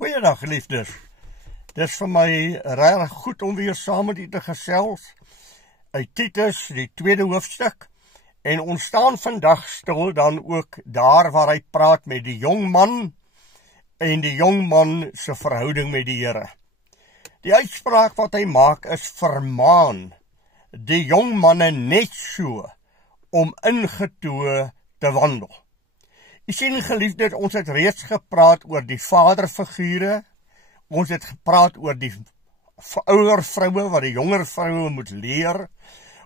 Goeiedag, geliefdes. Dis vir my regtig goed om weer saam met u te gesels uit Titus, die 2de hoofstuk. En ons staan vandag stil dan ook daar waar hy praat met die jong man en die jong man se verhouding met die Here. Die uitspraak wat hy maak is vermaan die jong manne net so om ingetoe te wandel. U sien, geliefdes, ons het reeds gepraat oor die vaderfigure, ons het gepraat oor die ouer vroue wat die jonger vroue moet leer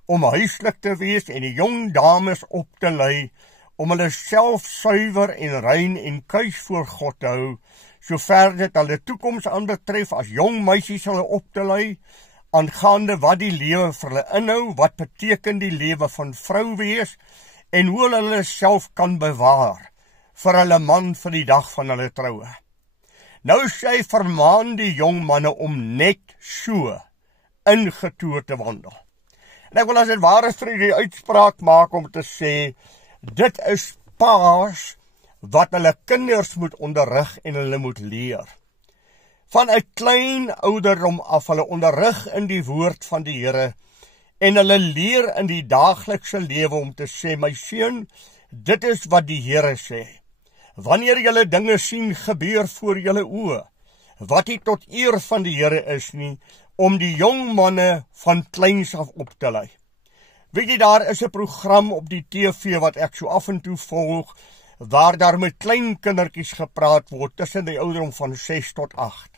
om huislik te wees en die jong dames op te lei om hulle self suiwer en rein en kuis voor God te hou, sover dit hulle toekoms aanbetref as jong meisies hulle op te lei, aangaande wat die lewe vir hulle inhou, wat beteken die lewe van vrou wees en hoe hulle self kan bewaar vir hulle man vir die dag van hulle troue. Nou sê hy vermaan die jong manne om net so ingetoe te wandel. En ek wil as het ware vir die uitspraak maak om te sê, dit is paas wat hulle kinders moet onderrig en hulle moet leer. Van 'n klein ouderdom af hulle onderrig in die woord van die Here en hulle leer in die daaglikse lewe om te sê, my seun, dit is wat die Here sê. Wanneer julle dinge sien gebeur voor julle oë, wat nie tot eer van die Here is nie, om die jong manne van kleins af op te lei. Weet jy, daar is 'n program op die TV wat ek so af en toe volg, waar daar met klein kindertjies gepraat word, tussen die ouderdom van 6 tot 8.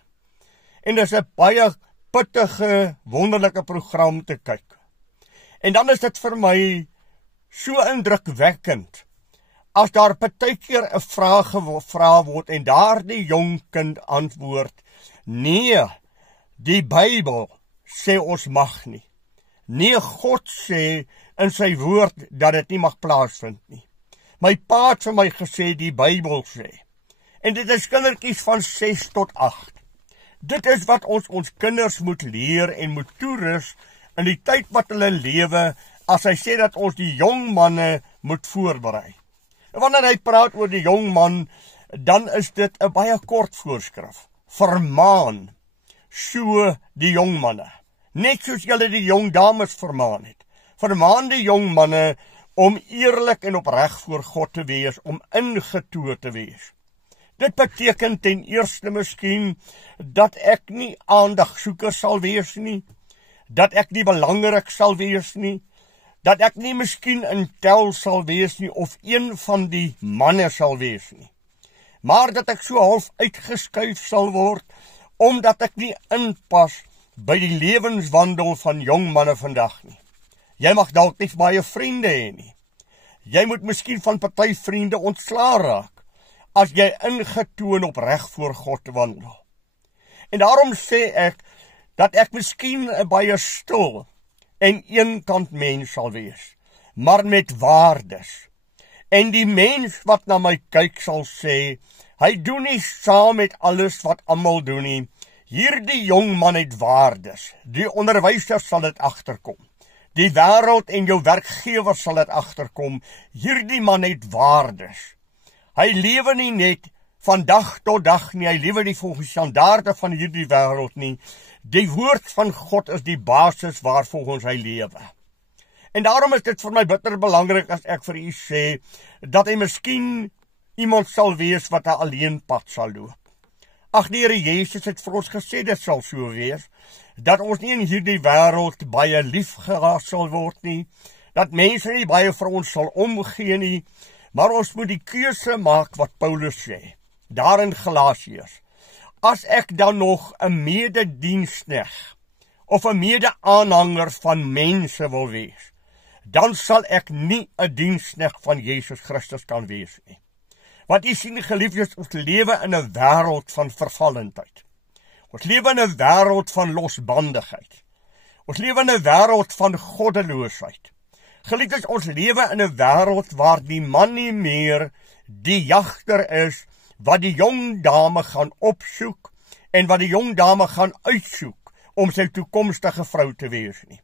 En dit is 'n baie pittige, wonderlike program te kyk. En dan is dit vir my so indrukwekkend, as daar partykeer 'n vraag gevra word en daardie jong kind antwoord, nee, die Bybel sê ons mag nie. Nee, God sê in sy woord dat dit nie mag plaasvind nie. My pa het vir my gesê die Bybel sê. En dit is kindertjies van 6 tot 8. Dit is wat ons kinders moet leer en moet toerus in die tyd wat hulle lewe, as hy sê dat ons die jong manne moet voorberei. En wanneer hy praat oor die jong man, dan is dit 'n baie kort voorskrif. Vermaan so die jong manne. Net soos julle die jong dames vermaan het. Vermaan die jong manne om eerlik en opreg voor God te wees, om ingetoe te wees. Dit beteken ten eerste miskien dat ek nie aandagsoeker sal wees nie, dat ek nie belangrik sal wees nie, dat ek nie miskien in tel sal wees nie, of een van die manne sal wees nie. Maar dat ek so half uitgeskuif sal word, omdat ek nie inpas by die lewenswandel van jong manne vandag nie. Jy mag dalk nie baie vriende hê nie. Jy moet miskien van party vriende ontslaa raak, as jy ingetoe en opreg voor God wandel. En daarom sê ek, dat ek miskien 'n baie stil en eenkant mens sal wees, maar met waardes. En die mens wat na my kyk sal sê, hy doen nie saam met alles wat almal doen nie. Hierdie jong man het waardes. Die onderwyser sal dit agterkom. Die wêreld en jou werkgewer sal dit agterkom. Hierdie man het waardes. Hy lewe nie net van dag tot dag nie, hy lewe nie volgens standaarde van hierdie wêreld nie. Die woord van God is die basis waarvolgens hy lewe. En daarom is dit vir my bitter belangrik as ek vir u sê, dat hy miskien iemand sal wees wat 'n alleen pad sal loop. Ag, die Here Jesus het vir ons gesê, dit sal so wees, dat ons nie in hierdie wêreld baie liefgehad sal word nie, dat mense nie baie vir ons sal omgee nie, maar ons moet die keuse maak wat Paulus sê, daar in Galasiërs. As ek dan nog 'n medediensknegt of 'n mede-aanhanger van mense wil wees, dan sal ek nie 'n diensknegt van Jesus Christus kan wees nie. Want u sien, geliefdes, ons lewe in 'n wêreld van vervallendheid. Ons lewe in 'n wêreld van losbandigheid. Ons lewe in 'n wêreld van goddeloosheid. Geliefdes, ons lewe in 'n wêreld waar die man nie meer die jagter is, wat die jong dame gaan opsoek en wat die jong dame gaan uitsoek om sy toekomstige vrou te wees nie.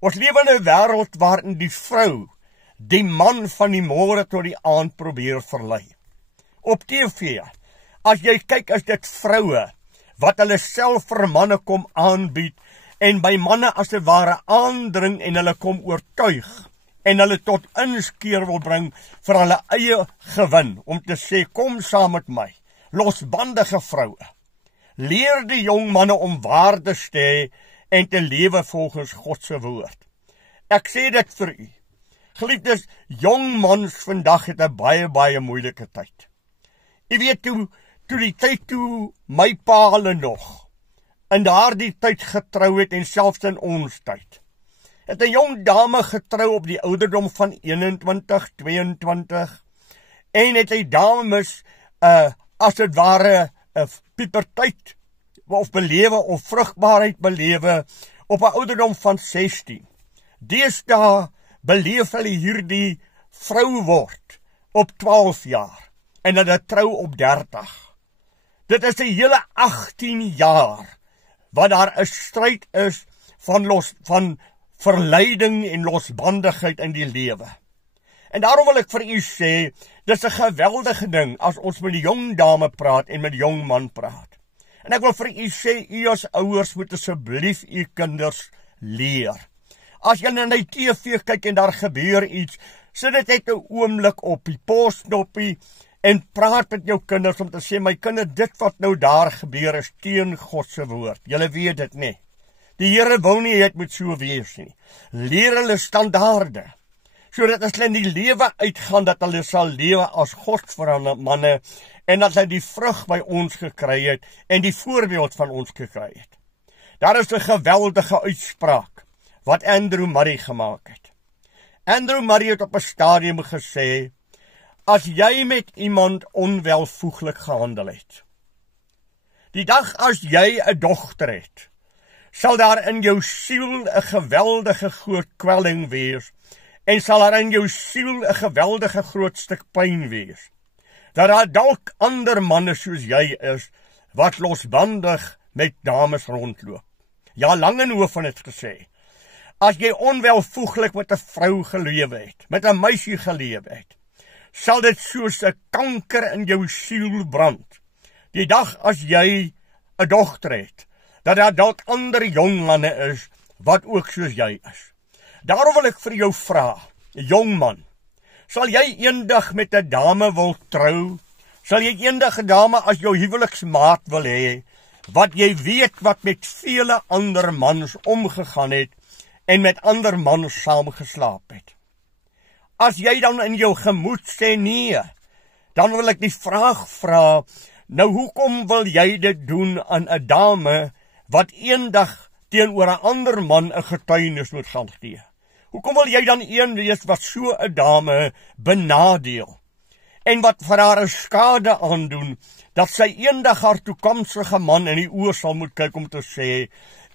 Ons lewe in 'n wêreld waarin die vrou die man van die môre tot die aand probeer verlei. Op TV, As jy kyk, is dit vroue wat hulle self vir manne kom aanbied en by manne as dit ware aandring en hulle kom oortuig en hulle tot inskeer wil bring vir hulle eie gewin, om te sê, kom saam met my, losbandige vroue. Leer die jong manne om waardes te hê en te lewe volgens God se woord. Ek sê dit vir u. Geliefdes, jong mans vandag het 'n baie moeilike tyd. U weet toe die tyd toe my pa hulle nog in daardie tyd getrou het en selfs in ons tyd. Het 'n jong dame getrou op die ouderdom van 21, 22 en het hy dames as dit ware 'n puberteit of belewe of vrugbaarheid belewe op 'n ouderdom van 16. Deesdae beleef hulle hierdie vrou word op 12 jaar en hulle trou op 30. Dit is 'n hele 18 jaar wat daar 'n stryd is van verleiding en losbandigheid in die lewe. En daarom wil ek vir u sê, dis 'n geweldige ding as ons met die jong dame praat en met die jong man praat. En ek wil vir u sê, u as ouers moet asseblief u kinders leer. As jy na die TV kyk en daar gebeur iets, sit dit net 'n oomblik op die posknoppie en praat met jou kinders om te sê, my kinders, dit wat nou daar gebeur is teen God se woord. Julle weet dit nie. Die Here wou nie dit moet so wees nie. Leer hulle standaarde, sodat as hulle in die lewe uitgaan, dat hulle sal lewe as godsverwante manne en dat hulle die vrug by ons gekry het en die voorbeeld van ons gekry het. Daar is 'n geweldige uitspraak wat Andrew Murray gemaak het. Andrew Murray het op 'n stadium gesê, as jy met iemand onwelvoeglik gehandel het, die dag as jy 'n dogter het, sal daar in jou siel 'n geweldige groot kwelling wees en sal daar in jou siel 'n geweldige groot stuk pyn wees, dat daar dalk ander manne soos jy is, wat losbandig met dames rondloop. Ja, Langenhoven het gesê, as jy onwelvoeglik met 'n vrou gelewe het, met 'n meisie gelewe het, sal dit soos 'n kanker in jou siel brand. Die dag as jy 'n dogter het, dat daar dalk ander jong manne is, wat ook soos jy is. Daarom wil ek vir jou vra, jong man, sal jy eendag met 'n dame wil trou? Sal jy eendag 'n dame as jou huweliksmaat wil hê, wat jy weet wat met vele ander mans omgegaan het, en met ander mans saamgeslaap het? As jy dan in jou gemoed sê nee, dan wil ek die vraag vra, nou hoekom wil jy dit doen aan 'n dame, wat eendag teenoor 'n ander man 'n getuienis moet gaan gee? Hoekom wil jy dan een wees wat so 'n dame benadeel, en wat vir haar 'n skade aandoen, dat sy eendag haar toekomstige man in die oë sal moet kyk om te sê,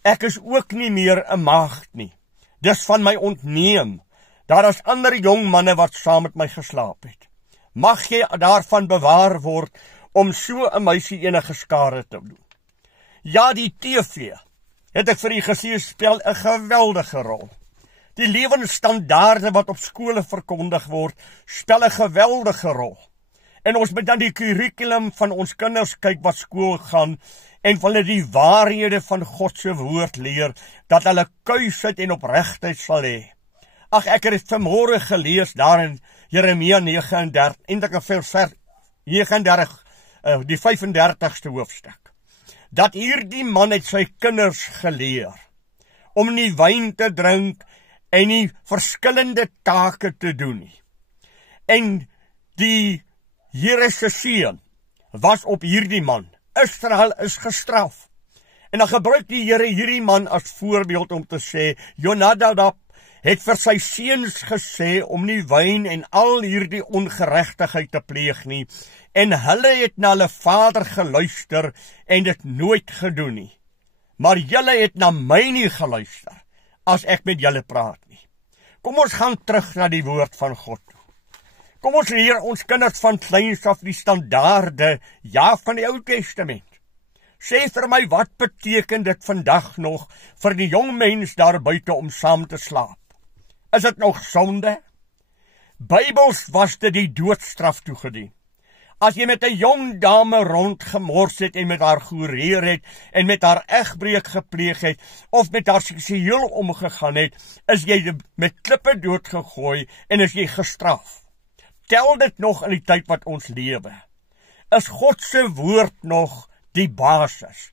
ek is ook nie meer 'n maagd nie, dis van my ontneem, daar is ander jong manne wat saam met my geslaap het. Mag jy daarvan bewaar word, om so 'n meisie enige skade te doen. Ja, die TV, het ek vir u gesê, speel 'n geweldige rol. Die lewensstandaarde wat op skole verkondig word, speel 'n geweldige rol. En ons moet dan die kurrikulum van ons kinders kyk wat skool gaan, en hulle die waarhede van God se woord leer, dat hulle kuisheid en opregtheid sal hê. Ag, ek het dit vanmôre gelees daar in Jeremia 39, eintlik vers 39, die 35ste hoofstuk. Dat hierdie man het sy kinders geleer om nie wyn te drink en nie verskillende take te doen nie. En die Here se seën was op hierdie man. Israel is gestraf. En dan gebruik die Here hierdie man as voorbeeld om te sê, Jonadab het vir sy seuns gesê om nie wyn en al hierdie ongeregtigheid te pleeg nie, en hulle het na hulle vader geluister en dit nooit gedoen nie. Maar julle het na my nie geluister as ek met julle praat nie. Kom ons gaan terug na die woord van God. Kom ons leer ons kinders van kleins af die standaarde, ja, van die Ou Testament. Sê vir my, wat beteken dit vandag nog vir die jong mens daar buite om saam te slaap? Is dit nog sonde? Bybels was dit die doodstraf toegedien. As jy met 'n jong dame rondgemors het en met haar gehoreer het en met haar egbreek gepleeg het of met haar seksueel omgegaan het, is jy met klippe doodgegooi en is jy gestraf. Tel dit nog in die tyd wat ons lewe. Is God se woord nog die basis?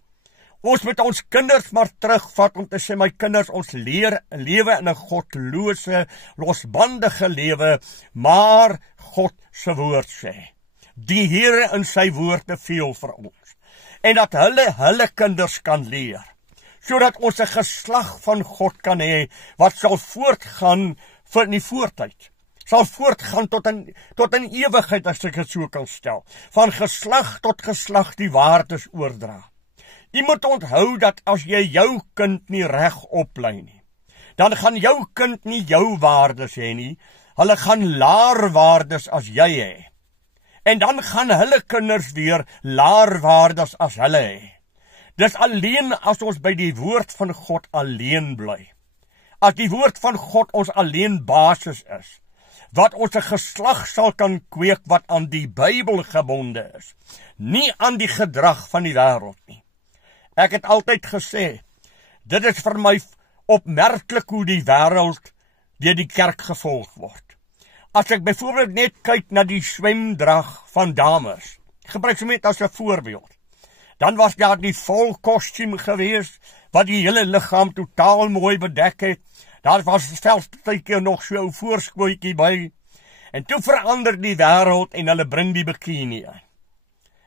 Ons moet ons kinders maar terugvat om te sê, my kinders, ons lewe in 'n godlose, losbandige lewe, maar God se woord sê. Die Here in sy woord beveel vir ons. En dat hulle kinders kan leer, sodat ons 'n geslag van God kan hê, wat sal voortgaan vir die voortyd. Sal voortgaan tot in ewigheid, as ek dit so kan stel. Van geslag tot geslag die waardes oordra. Jy moet onthou dat as jy jou kind nie reg oplei nie, dan gaan jou kind nie jou waardes hê nie, hulle gaan laer waardes as jy hê. En dan gaan hulle kinders weer laer waardes as hulle hê. Dis alleen as ons by die woord van God alleen bly. As die woord van God ons alleen basis is, wat ons 'n geslag sal kan kweek wat aan die Bybel gebonde is, nie aan die gedrag van die wêreld nie. Ek het altyd gesê, dit is vir my opmerklik hoe die wêreld deur die kerk gevolg word. As ek byvoorbeeld net kyk na die swemdrag van dames, gebruik so net as 'n voorbeeld, dan was daar die vol kostuum gewees, wat die hele liggaam totaal mooi bedek het. Daar was selfs partykeer nog so 'n voorskootjie by. En toe verander die wêreld en hulle bring die bikini in.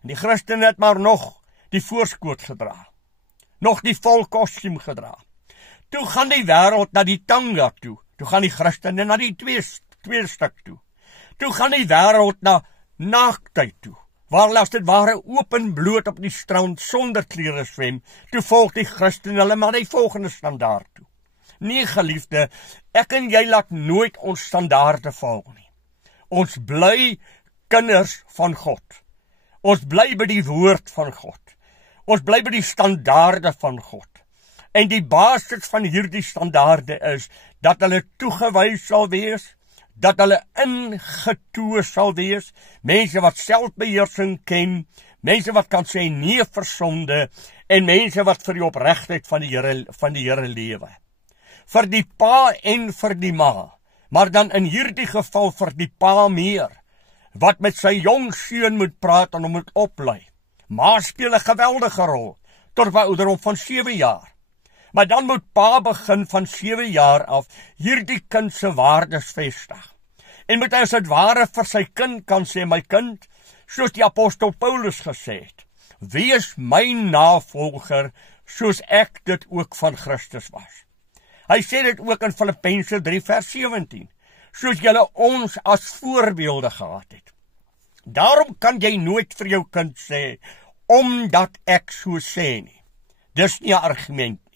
En die Christene het maar nog die voorskoot gedra. Nog die vol kostuum gedra. Toe gaan die wêreld na die tanga toe. Toe gaan die Christene na die twee stuk toe. Toe gaan die wêreld na naaktheid toe. Waar as dit ware open bloot op die strand sonder klere swem, toe volg die Christene hulle maar die volgende standaard toe. Nee, geliefde, ek en jy laat nooit ons standaarde val nie. Ons bly kinders van God. Ons bly by die woord van God. Ons bly by die standaarde van God. En die basis van hierdie standaarde is dat hulle toegewys sal wees, dat hulle ingetoe sal wees, mense wat selfbeheersing ken, mense wat kan sê nee vir sonde, en mense wat vir die opregtheid van die Here lewe. Vir die pa en vir die ma, maar dan in hierdie geval vir die pa meer, wat met sy jong seun moet praat en hom moet oplei. Ma speel 'n geweldige rol, tot by ouderdom van 7 jaar. Maar dan moet pa begin van 7 jaar af hierdie kind se waardes vestig. En moet hy as dit ware vir sy kind kan sê, my kind, soos die apostel Paulus gesê het, wees my navolger, soos ek dit ook van Christus was. Hy sê dit ook in Filippense 3 vers 17, soos julle ons as voorbeelde gehad het. Daarom kan jy nooit vir jou kind sê, omdat ek so sê nie. Dis nie 'n argument nie.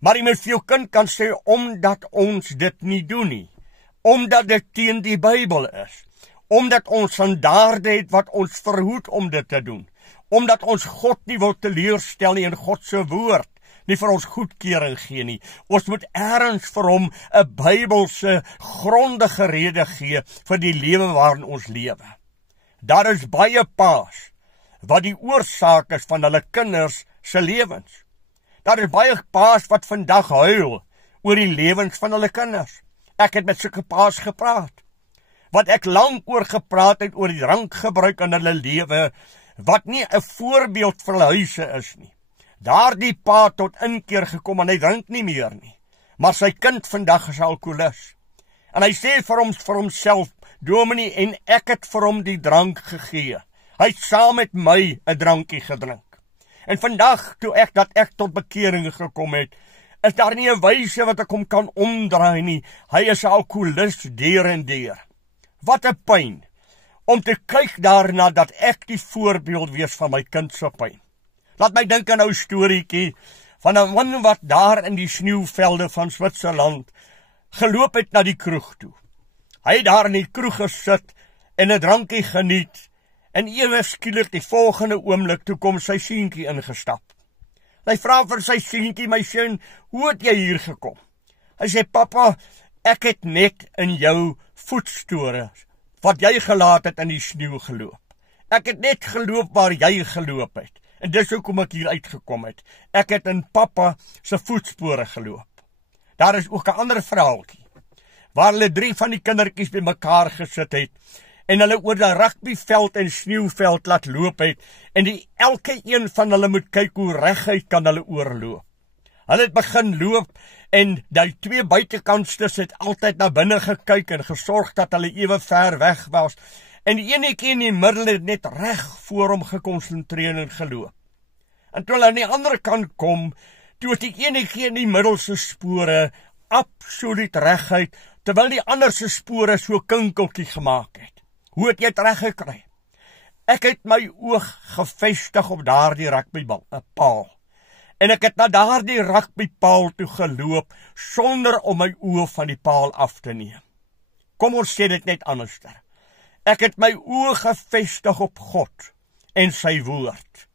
Maar jy moet vir jou kind kan sê, omdat ons dit nie doen nie. Omdat dit teen die Bybel is. Omdat ons standaarde het wat ons verhoed om dit te doen. Omdat ons God nie wil teleurstel nie in God se woord. Nie vir ons goedkeuring gee nie. Ons moet ergens vir hom 'n Bybelse grondige rede gee vir die lewe waarin ons lewe. Daar is baie paas wat die oorsaak is van hulle kinders se lewens. Daar is baie paas wat vandag huil oor die lewens van hulle kinders. Ek het met sulke paas gepraat. Wat ek lank oor gepraat het oor die drankgebruik in hulle lewe, wat nie 'n voorbeeld vir hulle huise is nie. Daardie pa tot inkeer gekom en hy drink nie meer nie. Maar sy kind vandag is alkoholist. En hy sê vir homself, Dominee, en ek het vir hom die drank gegee. Hy het saam met my 'n drankie gedrink. En vandag, toe ek tot bekering gekom het, is daar nie 'n wyse wat ek hom kan omdraai nie. Hy is 'n alkoholist deur en deur. Wat 'n pyn om te kyk daarna dat ek die voorbeeld wees van my kind se pyn. Laat my dink aan 'n ou storieetjie van 'n man wat daar in die sneeuvelde van Switserland geloop het na die kroeg toe. Hy het daar in die kroeg gesit en 'n drankie geniet, en ewe skielik die volgende oomblik toe kom sy seentjie ingestap. Hy vra vir sy seentjie, my seun, hoe het jy hier gekom? Hy sê, papa, ek het net in jou voetspore wat jy gelaat het in die sneeu geloop. Ek het net geloop waar jy geloop het. En dis hoekom ek hier uitgekom het. Ek het in pappa se voetspore geloop. Daar is ook 'n ander verhaaltjie, waar hulle 3 van die kindertjies bymekaar gesit het, en hulle oor die rugbyveld en sneeuveld laat loop het, en elke een van hulle moet kyk hoe reguit kan hulle oorloop. Hulle het begin loop, en die 2 buitekantstes het altyd na binne gekyk en gesorg dat hulle ewe ver weg was, en die enetjie in die middel het net reg voor hom gekonsentreer en geloop. En toe hulle aan die ander kant kom, toe het die enetjie in die middel se spore absoluut reguit, terwyl die ander se spore so kinkeltjie gemaak het. Hoe het jy dit reg gekry? Ek het my oog gefestig op daardie rugbypaal. En ek het na daardie rugbypaal toe geloop, sonder om my oë van die paal af te neem. Kom ons sê dit net anderster. Ek het my oë gefestig op God en sy woord.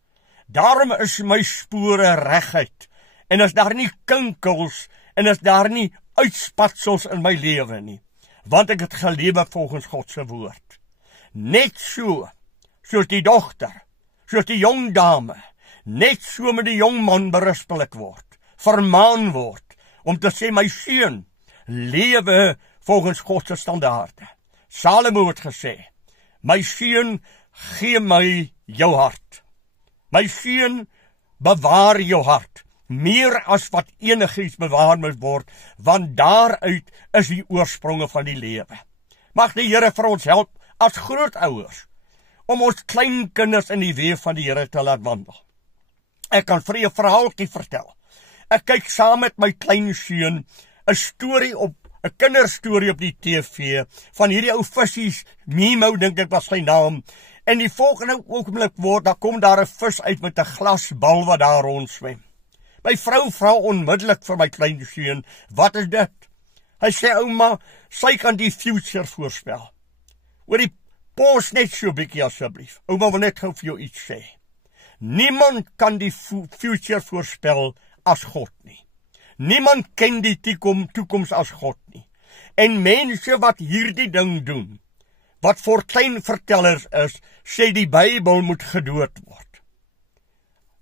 Daarom is my spore reguit, en is daar nie kinkels, en is daar nie uitspatsels in my lewe nie, want ek het gelewe volgens God se woord. Net so, soos die dogter, soos die jong dame, net so met die jong man berispelik word, vermaan word, om te sê, my seun, lewe volgens God se standaarde. Salomo het gesê, my seun, gee my jou hart. My seun, bewaar jou hart, meer as wat enigiets bewaar moet word, want daaruit is die oorspronge van die lewe. Mag die Here vir ons help as grootouers, om ons kleinkinders in die weë van die Here te laat wandel. Ek kan vir 'n verhaaltjie vertel. Ek kyk saam met my kleinseun 'n kinderstorie op die TV, van hierdie ou vissies, Nemo dink ek was sy naam, en die volgende oomblik daar kom daar 'n vis uit met 'n glasbal wat daar rondswem. My vrou vra onmiddellik vir my kleinseun, wat is dit? Hy sê, ouma, sy kan die future voorspel. Oor die pos net so bietjie asseblief. Ouma wil net gou vir jou iets sê. Niemand kan die future voorspel as God nie. Niemand ken die toekoms as God nie. En mense wat hierdie ding doen, wat fortuinvertellers is, sê die Bybel moet gedood word.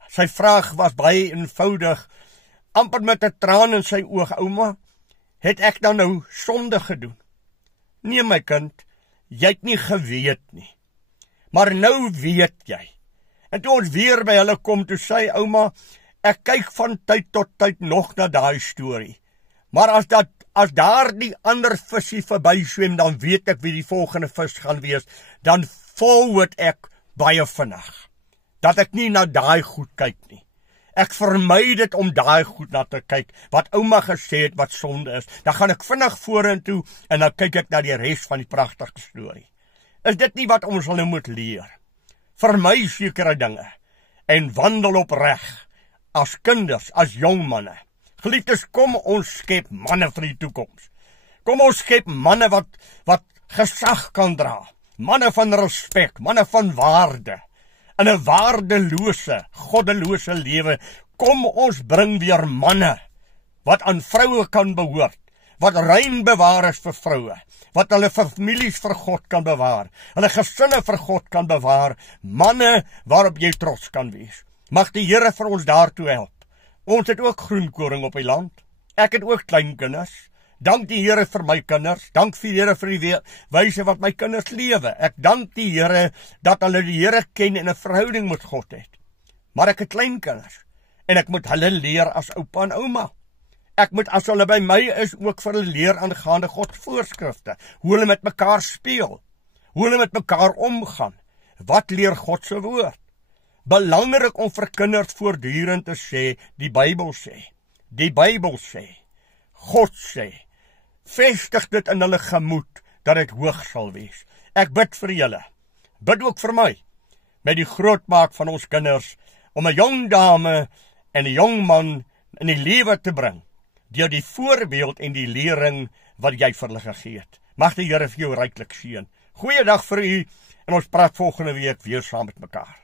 Sy vraag was baie eenvoudig, amper met 'n traan in sy oog, ouma, het ek dan nou sonde gedoen? Nee, my kind, jy het nie geweet nie. Maar nou weet jy. En toe ons weer by hulle kom, toe sê ouma, ek kyk van tyd tot tyd nog na daai storie. Maar as daar die ander visie verby swem, dan weet ek wie die volgende vis gaan wees. Dan forward ek baie vinnig, dat ek nie na daai goed kyk nie. Ek vermy dit om daai goed na te kyk, wat ouma gesê het wat sonde is. Dan gaan ek vinnig vorentoe, en dan kyk ek na die res van die pragtige storie. Is dit nie wat ons hulle moet leer? Vermy sekere dinge, en wandel op reg, as kinders, as jong manne. Geliefdes, kom ons skep manne vir die toekoms. Kom ons skep manne wat gesag kan dra. Manne van respek, manne van waarde. In 'n waardelose, goddelose lewe, kom ons bring weer manne wat aan vroue kan behoort, wat rein bewaar is vir vroue, wat hulle families vir God kan bewaar, hulle gesinne vir God kan bewaar, manne waarop jy trots kan wees. Mag die Here vir ons daartoe help. Ons het ook groenkoring op die land. Ek het ook kleinkinders. Dank die Here vir my kinders. Dank die Here vir die wyse wat my kinders lewe. Ek dank die Here dat hulle die Here ken en 'n verhouding met God het. Maar ek het kleinkinders, en ek moet hulle leer as oupa en ouma. Ek moet, as hulle by my is, ook vir hulle leer aangaande God voorskrifte, hoe hulle met mekaar speel, hoe hulle met mekaar omgaan. Wat leer God se woord? Belangrik om vir kinders voortdurend te sê, die Bybel sê, God sê, vestig dit in hulle gemoed, dat dit hoog sal wees. Ek bid vir julle, bid ook vir my, met die grootmaak van ons kinders, om 'n jong dame en 'n jong man in die lewe te bring, deur die voorbeeld en die lering wat jy vir hulle gegee het. Mag die Here vir jou ryklik seën. Goeiedag vir u, en ons praat volgende week weer saam met mekaar.